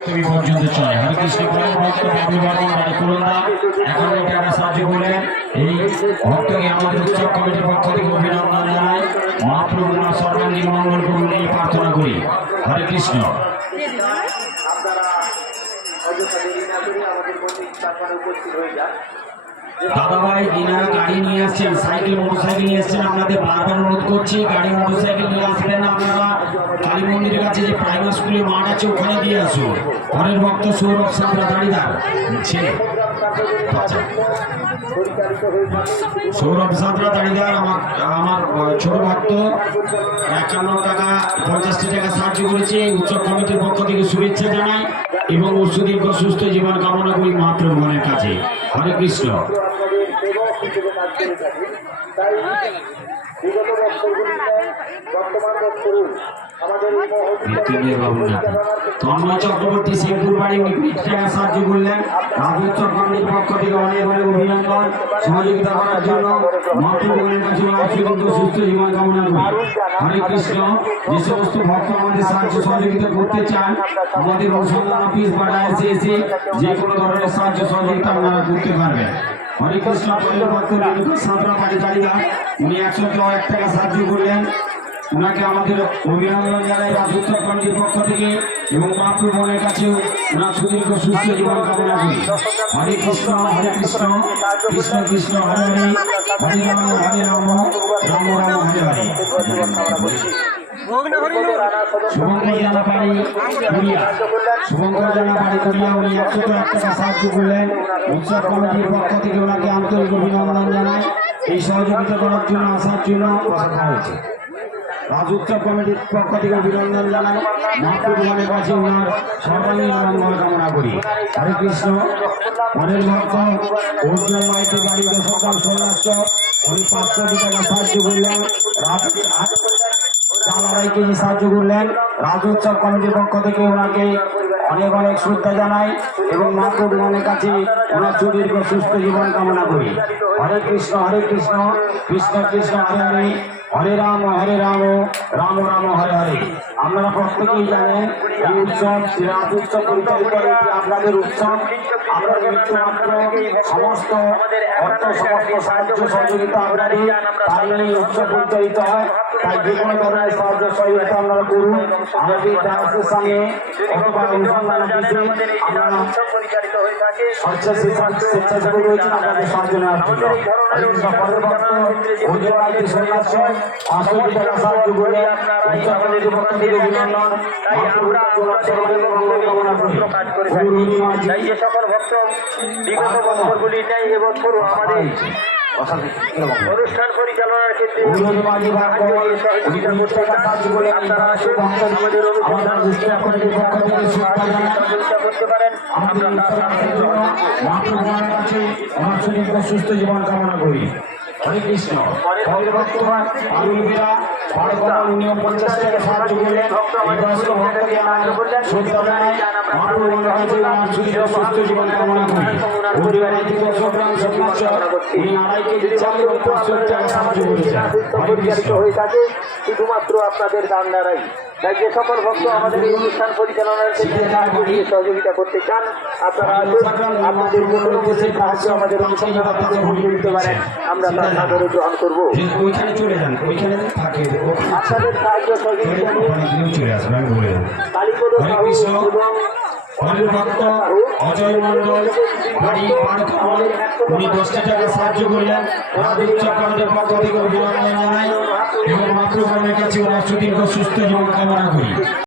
তুমি পর্যন্ত চলে হরে কৃষ্ণ প্রেম ভক্ত বাবু বর্মন বাড়ি কুলন্দা 51 টাকা সাহায্য করলেন। এই ভক্তকে আমাদের উৎসব কমিটির পক্ষ থেকে অভিনন্দন জানাই। মহাপ্রভু মা সর্বাঙ্গীন মঙ্গল করুন এই প্রার্থনা করি। হরে কৃষ্ণ। দাদা ভাই ইনারা গাড়ি নিয়ে আসছেন, সাইকেল মোটরসাইকেল নিয়ে আসছেন, আপনাদের বারবার অনুরোধ করছি গাড়ি মোটরসাইকেল নিয়ে আসবেন না। আপনারা কালী মন্দিরের কাছে যে প্রাইমারি স্কুলের মাঠ আছে ওখানে দিয়ে আসুন। পরের ভক্ত সৌরভ সাঁতরা দাঁড়িদার ছেলে সৌরভ সাঁতরা দাঁড়িদার আমার ছোট ভক্ত 51 টাকা 50 টাকা সাহায্য করেছে। উৎসব কমিটির পক্ষ থেকে শুভেচ্ছা জানাই এবং সুদীর্ঘ সুস্থ জীবন কামনা করি মহাপ্রভুর কাছে। হরে কৃষ্ণ। তন্ময় চক্রবর্তী সিংপুর বাড়ি সাহায্য করলেন। রাজস্ব কমিটির পক্ষ থেকে অনেক অনেক অভিনন্দন সহযোগিতা করার জন্য মহাপ্রভুর কাছে সুস্থ জীবন কামনা করি। হরে কৃষ্ণ। যে সমস্ত ভক্ত আমাদের সাহায্য সহযোগিতা করতে চান আমাদের অনুসন্ধান অফিস বা এসে যে কোনো ধরনের সাহায্য সহযোগিতা আপনারা করতে পারবেন। হরে কৃষ্ণ। সাঁতরা বাড়ি দাঁড়িয়ে উনি 101 টাকা সাহায্য করলেন। ওনাকে আমাদের অভিনন্দন জানাই রাজস্ব কমিটির পক্ষ থেকে এবং মহাপ্রভুর কাছেও ওনার সুদীর্ঘ সুস্থ জীবন কামনা করি। হরে কৃষ্ণ হরে কৃষ্ণ কৃষ্ণ কৃষ্ণ হরে হরে হরে রাম রাম রাম হরে হরে। শুভঙ্কর জানা বাড়ি কুড়িয়া উনি 101 টাকা সাহায্য করলেন। উৎসব কমিটির পক্ষ থেকে ওনাকে আন্তরিক অভিনন্দন জানাই এই সহযোগিতা করার জন্য আসার জন্য কথা হয়েছে। রাজস্ব কমিটির পক্ষ থেকে অভিনন্দন জানাই মহাপ্রভুর কাছে ওনার সর্বাঙ্গীন মঙ্গল কামনা করি। হরে কৃষ্ণ। পরের ভক্ত অর্জুন মাইতি বাড়ি দশগ্রাম সন্ন্যাস উনি 500 টাকা সাহায্য করলেন। 4 কেজি সাহায্য করলেন। রাজস্ব কমিটির পক্ষ থেকে ওনাকে অনেক অনেক শ্রদ্ধা জানাই এবং মহাপ্রভুর কাছে ওনার সুদীর্ঘ সুস্থ জীবন কামনা করি। হরে কৃষ্ণ কৃষ্ণ কৃষ্ণ হরে হরে হরে রাম রাম রাম হরে হরে। আপনারা প্রত্যেকেই জানেন এই উৎসব রাজ উৎসব পরিচালিত আপনাদের উৎসব। আমরা মাত্র সমস্ত অর্থ সমস্ত সাহায্য সহযোগিতা আপনাদের তাই এই উৎসব পরিচালিত হয়। তাই যে কোনো ধরনের সাহায্য সহযোগিতা আপনারা করুন। আমাদের ডান্সের সঙ্গে অথবা অনুসন্ধান অফিসে আপনারা স্বেচ্ছাসেবী রয়েছেন আপনাদের সাহায্য নেওয়ার জন্য। পরের ভক্ত অভিনন্দন সন্ন্যাস 500 টাকা সাহায্য করে উৎসব কমিটির পক্ষ থেকে অভিনন্দন। তাই যে সকল ভক্ত বিগত বছরগুলিতেই এবছর আমাদের অনুষ্ঠান পরিচালনার ক্ষেত্রে সহযোগিতা করতে আপনারা আসুন আমাদের অনুষ্ঠান করতে পারেন। আমরা সুস্থ জীবন কামনা করি। হরে কৃষ্ণ। পরের ভক্ত আলুবেরা 50 টাকা সাহায্য করলেন। ভক্তকে শ্রদ্ধা জানাই মহাপ্রভুর কাছে আমার সুস্থ জীবন কামনা করি। পরিবারের দিকে সংগ্রাম সন্ন্যাস উনি 2.5 কেজি চাল এবং 500 টাকা সাহায্য করেছেন। পরিচালিত হয়ে থাকে শুধুমাত্র আপনাদের দান দ্বারাই। তাই যে সকল ভক্ত আমাদের এই অনুষ্ঠান পরিচালনার ক্ষেত্রে সহযোগিতা করতে চান আপনারা আপনাদের সাহায্য আমাদের অনুষ্ঠানে দিতে পারেন। আমরা তার সাদরে গ্রহণ করবো। ওইখানে চলে যান, ওইখানে থাকে আপনাদের সাহায্য সহযোগিতা চলে আসবেন বলে। কালীপদ এবং পরের ভক্ত অজয় মন্ডল বাড়ি পাড়কমল উনি 10 টাকা সাহায্য করলেন। রাজস্ব কমিটির পক্ষ থেকে অভিনন্দন জানাই এবং মহাপ্রভুর কাছে ওনার সুদীর্ঘ সুস্থ জীবন কামনা করি।